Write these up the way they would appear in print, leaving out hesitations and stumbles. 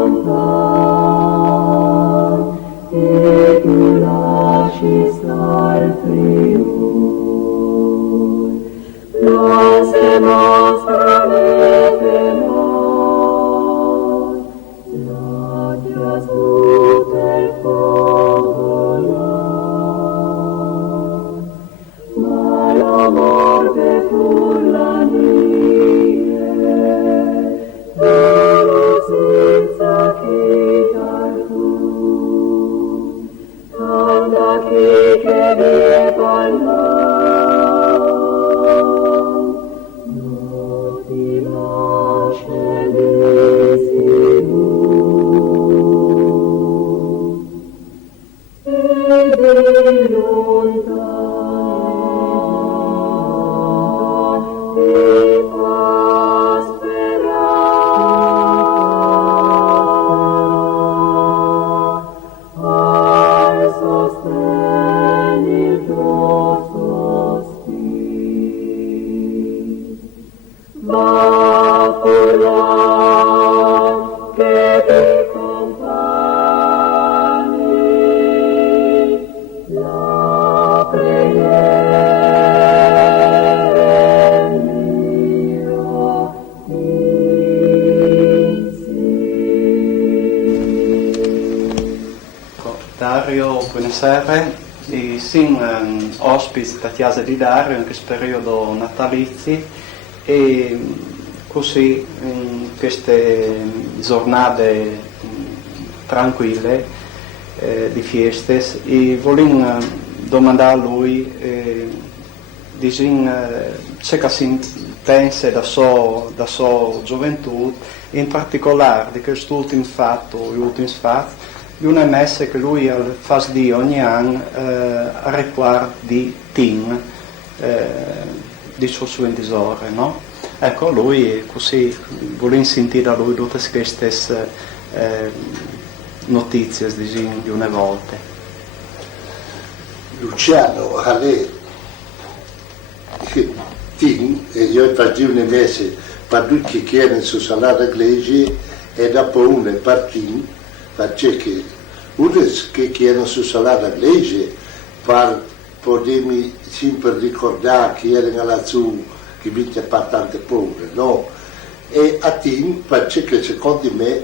lontan, e tu lasci star friul. Lase nostra neve mor, latias uter fogolar, ma la morte furlanie, vero senza quitar tu, tanta chi che viva non ti lascia ed in lontan ti fa sperare al sostenir tuo sospir. Va fuori che ti compagni la preghiera mio Dario, buonasera. Siamo ospiti da chiesa di Dario in questo periodo natalizio e così in queste giornate tranquille di feste e volevo domandare a lui ciò che si pensa da sua gioventù, in particolare di quest'ultimo fatto, di una messa che lui fa di ogni anno a riguardo di Tim, di suo suendisore, no? Ecco, lui così vuole sentire da lui tutte queste notizie di una volta. Luciano, Ale, Tim, e io faccio una messa per tutti che erano su salario inglese e dopo una partita perché uno che erano su salario inglese per potermi sempre ricordare che erano lassù che vince per tante povere, no? E a Tim perché secondo me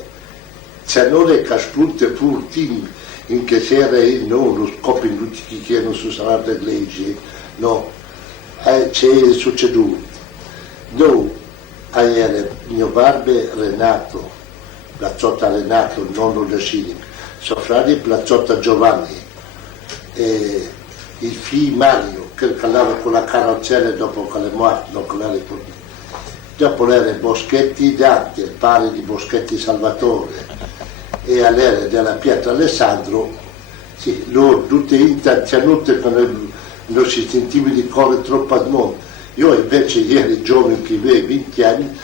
se non è che spunta pur Tim in che sera non lo scopo in tutti che erano su salario inglese, no? C'è succeduto. No, era mio barbe Renato, Plazzotta Renato, nonno da Sciling, suo fratello Plazzotta Giovanni, e il figlio Mario, che andava con la carrozzella dopo che è morto, dopo era Boschetti Dante, il padre di Boschetti Salvatore, e all'era della Pietro Alessandro, sì, loro tutte intenzionate quando non si sentiva di correre troppo al mondo. Io invece ieri giovane che avevo 20 anni,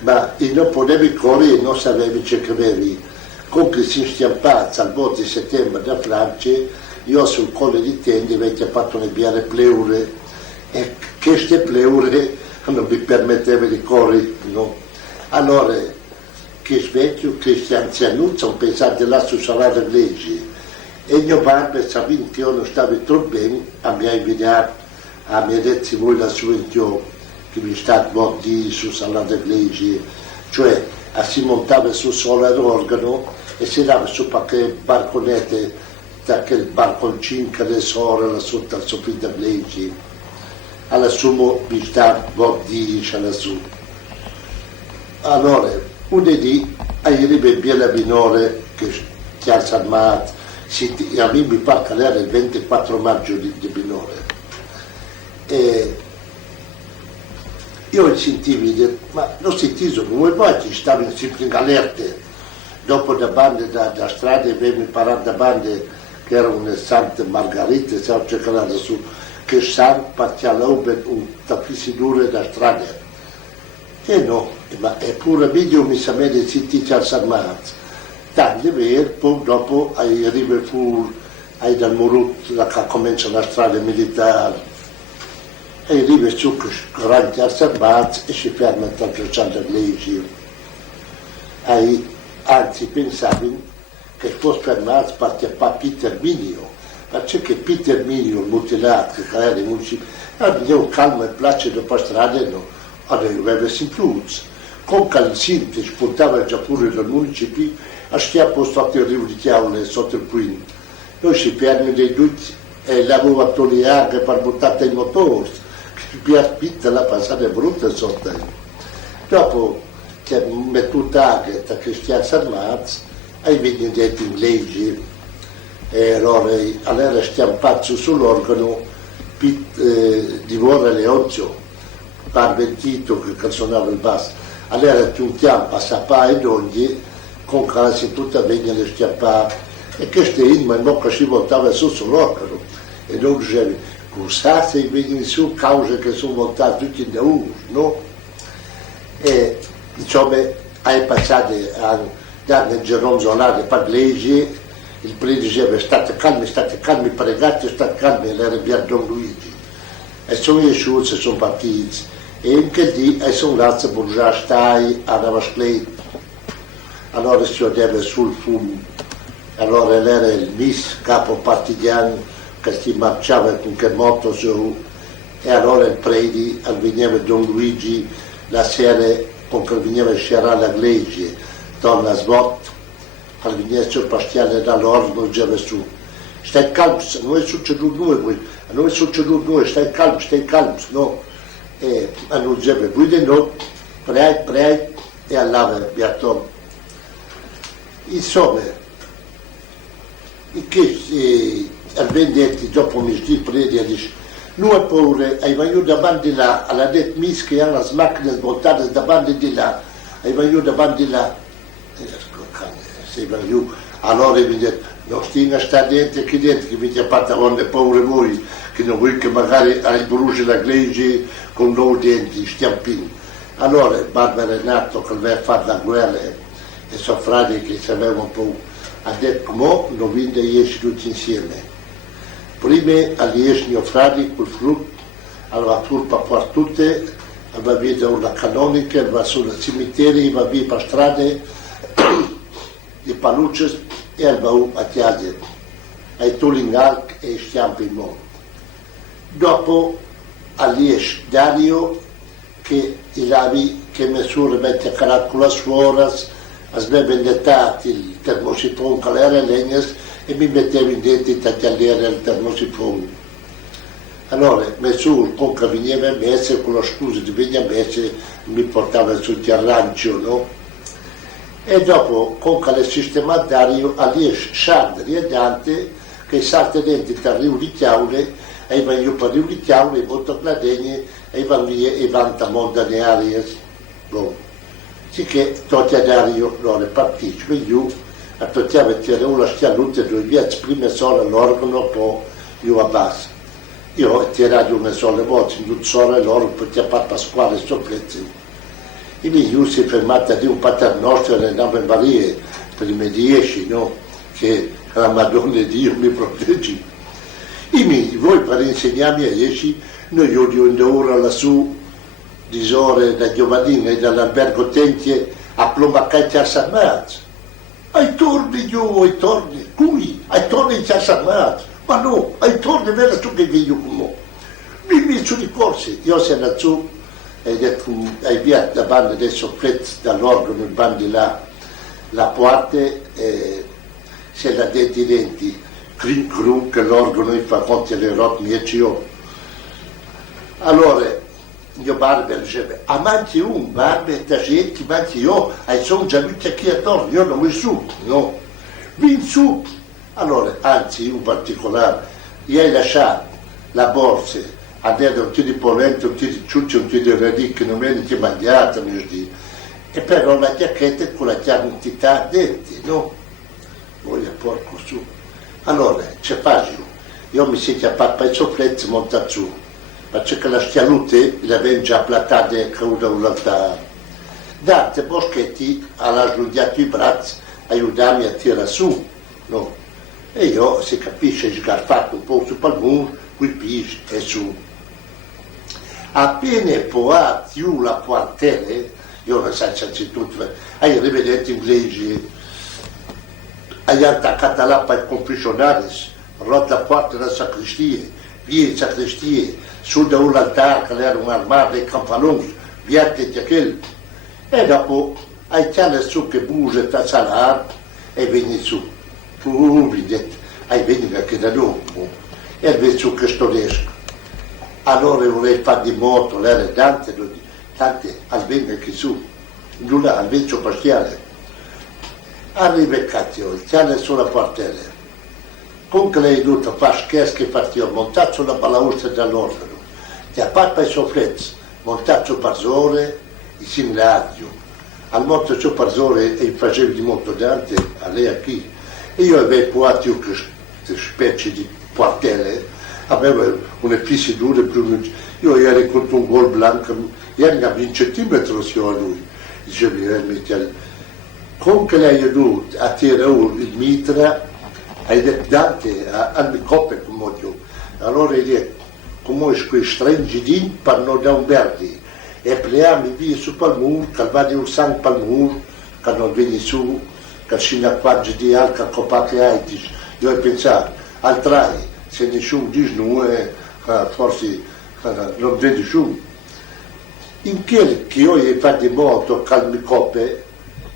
ma non potevi correre e non sapevi ciò che avevi. Comunque si stiampazza al voto di settembre da Francia, io sul colle di tende avete fatto le biere pleure e queste pleure non mi permetteva di correre, no? Allora, che svecchio, questi anziani sono pensati là sul salario inglese e mio padre sapeva che io non stavo troppo bene, a mi ha invidiato, a mi ha detto voi la sua intio che mi sta morti sul salario inglese, cioè si montava sul sole d'organo e si dava su qualche barconette, da quel barconcino che le sorelle sotto al soffitto inglese, alla sumo mi sta morti lassù. Allora, lunedì arriva Biela Minore che ti ha armato, a me mi pare che era il 24 maggio di Minore. E io sentivo, ma non sentivo, come poi ci stavano sempre in allerte, dopo da bande da strada avevo imparato da bande che erano una Santa Margherita, stavo cercando su, che San partiamo per un tappissimo da strada. E no, ma eppure meglio mi sa me di sentire al Sarmaz. Tanto è vero, poi dopo arriva fu dal Murut, da che comincia la strada militare. E arriva su davanti al Sarmaz e si ferma tra 300 inglesi. anzi pensavano che fosse fermato perché Peter Minio, perché Peter Minio, il mutilato, che era il municipio, aveva calmo e placido per strada e non aveva simpluzi. Con Calcinte spuntava già pure dal municipio, a stiamo sotto il rivo di Chiaule, sotto il Puin. Noi si perdono dei due e l'avevo togliere per buttare i motori, che piatta la passata brutta sotto. Dopo che mettuta che stiamo armati, ai vedi detto inglesi, e allora stiamo pazzo sull'organo di Vorre Leonzio, parventito che suonava il basso. Allora giuntiamo a Sapà ed ogni, con calci tutta vegna le stiampare, e che in ma non che si voltava su sull'organo, e non diceva, gustate i vegni su, cause che sono voltati tutti da uno, no? E diciamo, hai passato da Gerone Zolare per legge, il prete diceva state calmi, pregate, state calmi, era via Don Luigi. E sono i Schulze, sono partiti, e anche lì sono razze burgia stai a Navasclei. Allora si vedeva sul fumo, allora era il Miss capo partigiano che si marciava con che moto su, e allora il prete veniva Don Luigi la sera con che veniva a scerare la legge, donna Svot, che veniva sul pastiale dall'orno e diceva su, stai calmo, non è succeduto nulla, stai calmo, no? E hanno diceva, voi di notte, prai, e allora biatom. Insomma, che vendette dopo mi dice predi dice noi paure ai vanno davanti là alla det mis che hanno le macchine svoltate davanti di là ai vanno davanti là se vanno allora mi dice non stinga sta dentro che mi ti appartavano le paure voi che non vuoi che magari hai bruci la glege con due denti stiampini. Allora Barbara Renato che aveva fatto la guerra e suo frate che sapeva un po' ha detto mo non vinde esci tutti insieme. Prima all'esci mio frate col frutto aveva furpa per tutte, aveva via una canonica, aveva sul cimitero, aveva via per strade di palucce e aveva a chiade ai Tulingalc e stiampi in mondo. Dopo all'esci Dario che che misura mette a carattere con le suoras, aveva vendettato il termosifone che era legnas e mi mettevo in dentro a tagliare il termosifone. Allora, mesur con che veniva a messe, con la scusa di venire a messe, mi portava sul terrancio, no? E dopo, con che le sistematario, all'esce Sandri e Dante, che salta dentro il Rio di Chiaule, e vanno io per Rio di Chiaule, molto cladegne, e vanno via e vanta mondanearias. Bon. Sicché tocca Dario, allora partecipa io, a togliere a tirare una schialute due via, prima sola l'organo, poi io abbasso. Io ho tirato una sola volta, in due sola l'organo, perché a Pasquale sto prezzo. E io si è fermata di un paternoster e andava in Maria, prima 10, no? Che la Madonna di Dio mi protegge. E voi per insegnarmi a 10, noi io di ora lassù, di ore da Giovannina e dall'albergo Tentie a Plombacai Ciarsarmaz. Ai torni io, ai torni, qui, ai torni in Ciarsarmaz. Ma no, ai torni vera tu che io come. Mi sono ricorsi, io sono andato su e detto, hai via la banda del soffletto dall'organo, il bandi là, la parte, se la denti i denti, crin crum che l'organo mi fa conti alle rotte mie cio. Allora, mio barber diceva, a manchi un barber da gente, manchi io, e sono già venuti qui attorno, io non mi su, no, vin su. Allora, anzi, in particolare, io hai lasciato la borsa, a dire un tiro di polente, un tiro di ciuccio, un tiro di radicchio, non mi è mangiata, mi dice, e però la giacchetta con la chiarità dentro, no? Voglio porco su. Allora, c'è facile, io mi si chiappato per i soffletti montato su. Perché la schialute l'avevo già platata e cruda un'altra. Dante Boschetti ha slungiato i bracci, aiutarmi a tirare su, no? E io, si capisce, sgarfato un po' su per il muro, qui pis e su. Appena poi più la quartiere, io non so innanzitutto, hai rivedenti inglesi, hai attaccato là per i confessionali, rotta fuori la sacristia, via le sacristie, su da un altare che erano armati, dei campanoni, via e quello. E dopo hai chiamato su che buge da salare e vieni su. Hai venuto anche da dopo e vedi su che sto riesco. Allora vorrei fare di moto, l'era tante almeno che su, non ha invece parziale. Arriva il cazzo, chiama sulla portella. Con che lei dovuto fare scherzi che partio, montato sulla balaustra dall'organo, ti ha fatto i soffletti, montato sul parzore, il seminario. Al monte sul parzore e facevi di molto dante, a lei qui. E io avevo fatto queste specie di portelle, avevo una fissatura più. Io ero contro un gol bianco, ero a 20 centimetri su lui. Dicevo, con che lei ha dovuto attirare il mitra, hai detto Dante, al coppe come io. Allora hai detto, come quei strangidini per non da un verdi, e pleiamo via su Palmur, che va di un San Palmur, che non vieni su, che si acquaggia di alca copate aitis. Io ho pensato, al trai, se nessuno dice noi, forse non vedi su. In quel che io ho fatto in modo calmi coppe,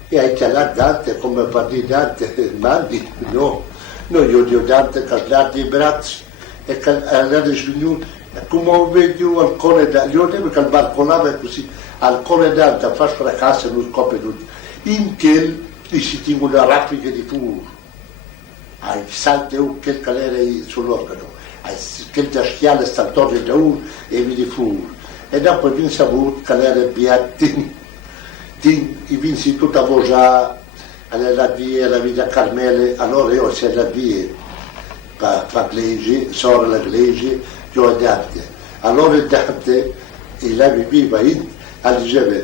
e hai chiamato Dante come partì Dante, mandi, no. Noi io ho Dante che ha i bracci e che ha sviluppato, come vedo al cuore Dante, io devo che il balconava così, al cuore Dante a far fracasso non scopre tutto. In quel si tingo una raffica di fuoco, hai salto quel che era sull'organo, hai quel da schiale sta torre da uno e vi di fuoco. E dopo vi saputo che era biatti. I vinsi tutta voce alla via, la vita Carmele, allora io se la via per l'Eglise, solo la Eglise, io ho Dante. Allora Dante, e lei viviva in, e diceva,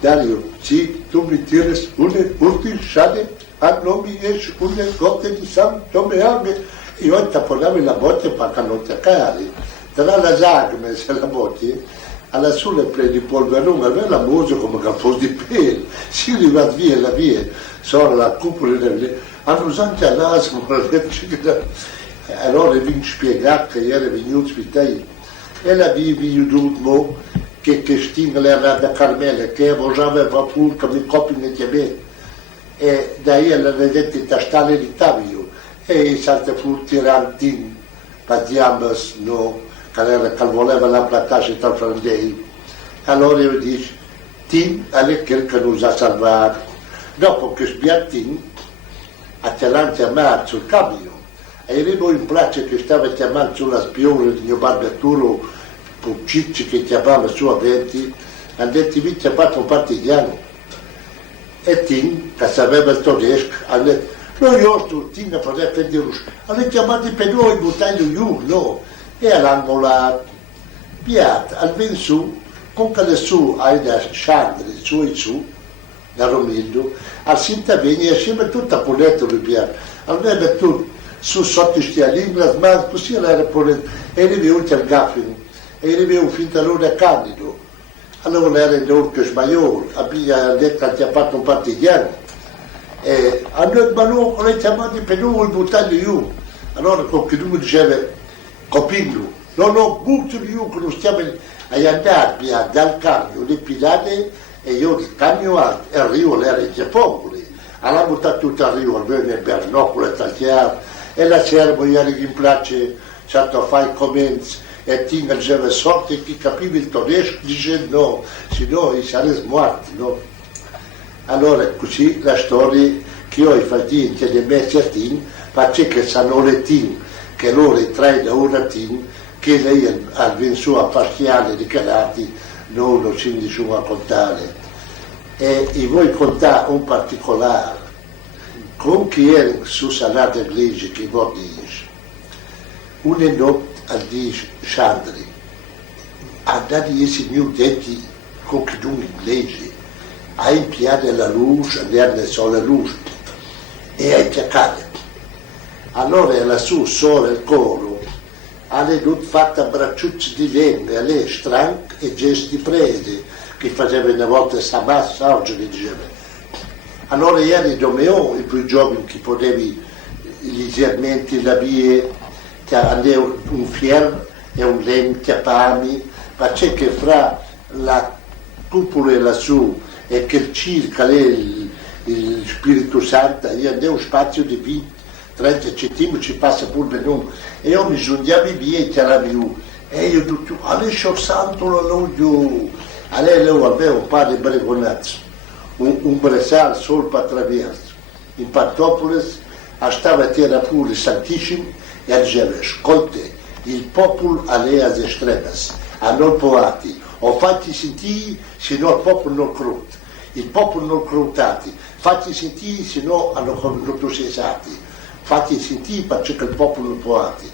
Dario, sì, tu mi tiri una urtisciade, a non mi esce una goccia di sangue, non mi ame. Io tapponavo la botte per non toccare. Tra la sagme e la botte, alla sola prendi polverone, aveva la musica come che fosse di pelo, si arriva via la via, solo la cupola delle, hanno usato all'asmo, allora vi spiegato che era venuto ospitare, e la via vi dovuto che stinga l'era da Carmele, che aveva pure che mi copino di me, e da lì la vedete tastare di tavio, e salta fuori tirantini, parliamo, no, che voleva la platascia tra frandei. Allora io dico, Tim è quel che nos ha salvato. Dopo che sbiattin, a chiamare a me sul cambio, e arrivo in place che stava chiamando sulla spione di mio barbaturo, Puccicci che chiamava su a 20, ha detto, vi c'è fatto un partigiano. E Tim, che sapeva il tedesco, ha detto, no, io sto Tim a fare prendere, ha chiamato per noi, buttato giù, no. E all'angolato, piat, al ven su, con che su hai da scendere su e su, da Romildo, al Sintaveni assieme a tutta Poletto di piat, aveva tutto su sotto stia lingua, ma così era Poletto, e arrivato al Gaffino, e arrivato fin da loro a Candido, allora era in Orche Sbaiol, aveva detto che ha fatto un partigiano, e allora ma no, l'hai chiamato per noi, buttato giù, allora qualcuno diceva, Copillo, no, molto più che non stiamo a andare dal cambio, le pilate e io il cambio alto, e arrivo era in Giappone, alla buttata tutto a Rio, al venne Bernocolo, tagliato, e la servo ieri in place, stato a fare i commenti, e tinga diceva sorte chi capiva il tedesco, dice no, se no sarei morto, no? Allora così la storia che io ho fatto in che le messe a Tin, faccio che sanno le Tin, che loro trae da una team che lei ha venuto a parziale di calati non lo ci dicono a contare e voi contare un particolare con chi era su Salata Inglese che voi dice una notte al di Chandri andati i signori detti con chi un inglese a impiare la luce andare solo la luce e a impiacare. Allora la sua sorella il coro ha fatto bracciucci di legno, a lei strank e gesti prese, che faceva una volta Samas, oggi che diceva. Allora eri Domeo, i più giovani che potevi leggermente la via, ti andava un fier e un lem, ti appami, ma c'è che fra la cupola e lassù e che circa il Spirito Santo, io andavo un spazio di 20-30 centimetri, ci passa pure per noi, e io mi giungevo via e ti avevo, e io tutto, adesso santo la luce, allora avevo un paio di bregonazzi, un bresal solo per attraverso, in Pantopolis, stava a terra pure Santissimo, e diceva, ascolta, il popolo alle estremas, a non poati, o fatti sentire se no il popolo non crute, il popolo non crutati, fatti sentire se no non processati, fatti sentire perché il popolo non poati.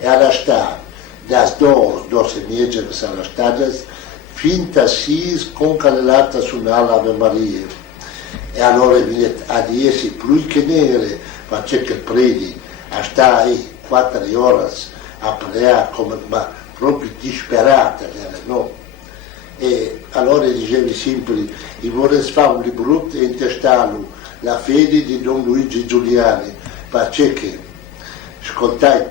E alla sta, das dos semieges che sono state, finta sis con calelata su un'Ave Maria. E allora viene a dirsi più che nere, perché il predi, a stare 4 ore a pregare come, ma proprio disperata, no? E allora dicevi sempre, io vorrei fare un libro e intestarlo, la fede di Don Luigi Giuliani, perché ascoltai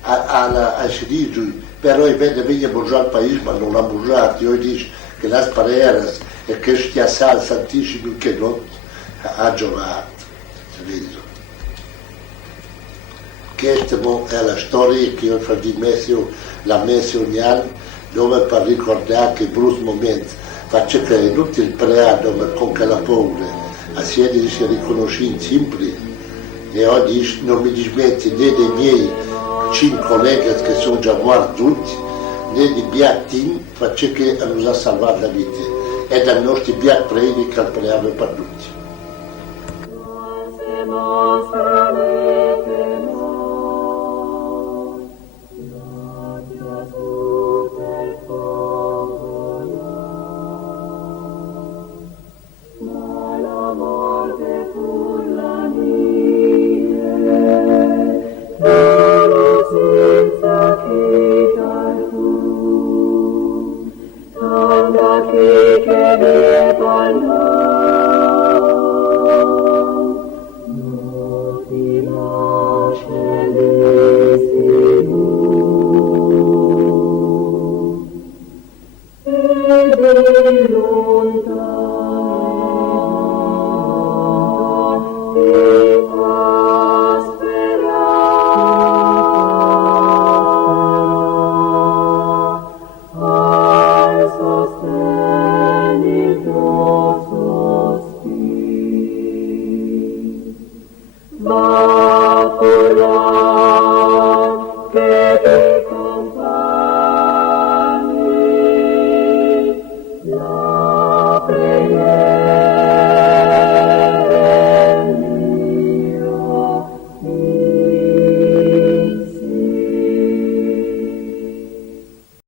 a Sirigi, però vede bene mangiare il paese, ma non l'ha mangiato, io dico che le pareras e che stiassa al Santissimo che non ha giovato. Questa è la storia che io faccio la messa ogni anno, dove per ricordare che brutti momenti, faccio che è tutto il preado con che la paura, a siede si riconosce sempre, e oggi non mi dismetti né dei miei 5 colleghi che sono già morti tutti, né di Biatin, faccio che hanno salvato la vita, e dai nostri Biat predi che preavo per tutti.